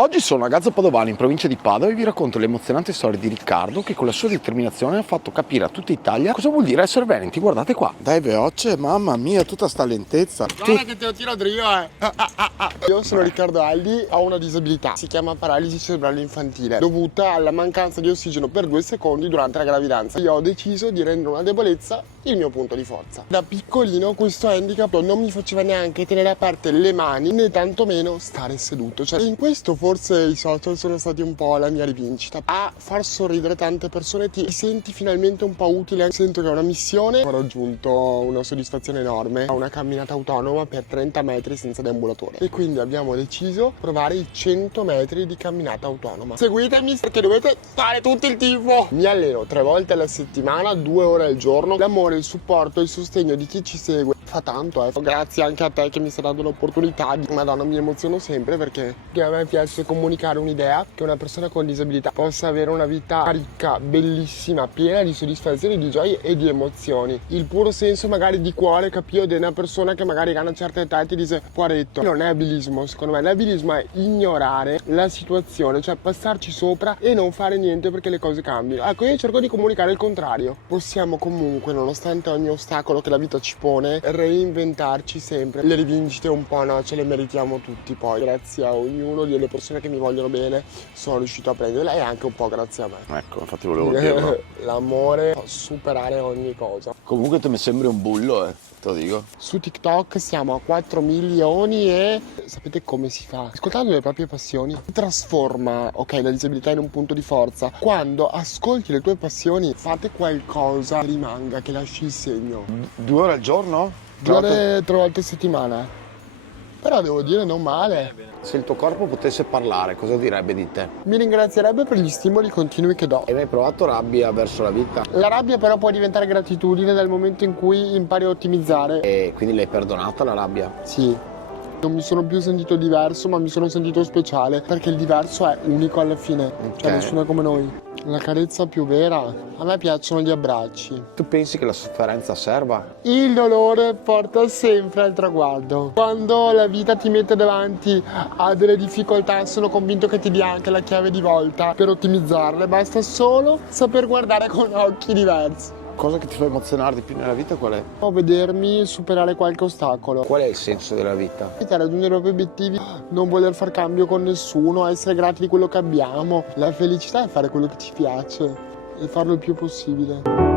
Oggi sono a Gazzo Padovani in provincia di Padova e vi racconto l'emozionante storia di Riccardo che con la sua determinazione ha fatto capire a tutta Italia cosa vuol dire essere veneti. Guardate qua. Dai veloce, mamma mia, tutta sta lentezza. Guarda che te lo tiro drio, Io sono Riccardo Aldi, ho una disabilità, si chiama paralisi cerebrale infantile, dovuta alla mancanza di ossigeno per 2 secondi durante la gravidanza. Io ho deciso di rendere una debolezza il mio punto di forza. Da piccolino questo handicap non mi faceva neanche tenere aperte le mani, né tantomeno stare seduto. Cioè, in questo forse i social sono stati un po' la mia rivincita. A far sorridere tante persone ti senti finalmente un po' utile. Sento che è una missione. Ho raggiunto una soddisfazione enorme. Ho una camminata autonoma per 30 metri senza deambulatore. E quindi abbiamo deciso di provare i 100 metri di camminata autonoma. Seguitemi perché dovete fare tutto il tifo. Mi alleno 3 volte alla settimana, 2 ore al giorno. L'amore, il supporto, il sostegno di chi ci segue fa tanto, Grazie anche a te che mi stai dando l'opportunità di... Madonna, mi emoziono sempre perché a me piace comunicare un'idea che una persona con disabilità possa avere una vita ricca, bellissima, piena di soddisfazioni, di gioie e di emozioni. Il puro senso magari di cuore capito di una persona che magari ha una certa età e ti dice poveretto. Non è abilismo, secondo me l'abilismo è ignorare la situazione, cioè passarci sopra e non fare niente perché le cose cambiano. Ecco, io cerco di comunicare il contrario. Possiamo comunque, nonostante ogni ostacolo che la vita ci pone, reinventarci sempre. Le rivincite un po', no, ce le meritiamo tutti poi. Grazie a ognuno delle persone che mi vogliono bene sono riuscito a prenderla e anche un po' grazie a me. Ecco, infatti volevo dirlo. L'amore può superare ogni cosa. Comunque te mi sembri un bullo, te lo dico. Su TikTok siamo a 4 milioni e sapete come si fa? Ascoltando le proprie passioni trasforma, ok, la disabilità in un punto di forza. Quando ascolti le tue passioni fate qualcosa che rimanga, che lasci il segno. 2 ore al giorno? 2 ore 3 volte a settimana. Però devo dire non male. Se il tuo corpo potesse parlare, cosa direbbe di te? Mi ringrazierebbe per gli stimoli continui che do. Hai mai provato rabbia verso la vita? La rabbia però può diventare gratitudine nel momento in cui impari a ottimizzare. E quindi l'hai perdonata la rabbia? Sì. Non mi sono più sentito diverso, ma mi sono sentito speciale, perché il diverso è unico alla fine. Cioè nessuno è come noi. La carezza più vera, a me piacciono gli abbracci. Tu pensi che la sofferenza serva? Il dolore porta sempre al traguardo. Quando la vita ti mette davanti a delle difficoltà, sono convinto che ti dia anche la chiave di volta per ottimizzarle. Basta solo saper guardare con occhi diversi. Cosa che ti fa emozionare di più nella vita qual è? O vedermi superare qualche ostacolo. Qual è il senso della vita? Raggiungere i propri obiettivi, non voler far cambio con nessuno, essere grati di quello che abbiamo. La felicità è fare quello che ci piace e farlo il più possibile.